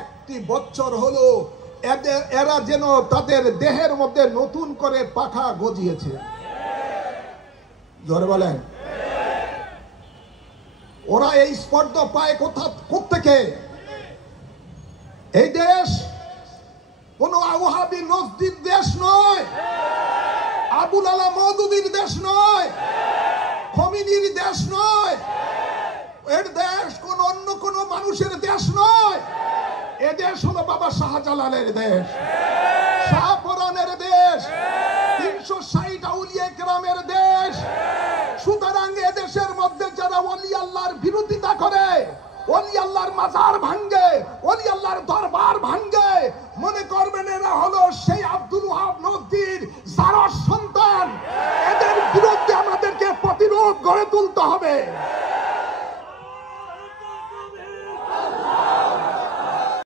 একটি বছর হলো এরা যেন তাদের দেহের মধ্যে নতুন করে পাখা গজিয়েছে। জোরে বলেন। ওরা এই স্পর্ধা পায় কোত্থেকে? এই দেশ কোন ওয়াহাবি নজদির দেশ নয়, আবুল আলা মওদুদির দেশ নয়, খমিনির দেশ নয়, এর দেশ কোন অন্য কোন মানুষের দেশ নয়। এ দেশ হলো বাবা শাহজালালের দেশ, শাহপরানের দেশ, 360 আউলিয়া কেরামের দেশ। সুতরাং এ দেশের মধ্যে যারা ওলি আল্লাহর বিরোধিতা করে, ওলি আল্লাহর মাজার ভাঙ্গে, ওলি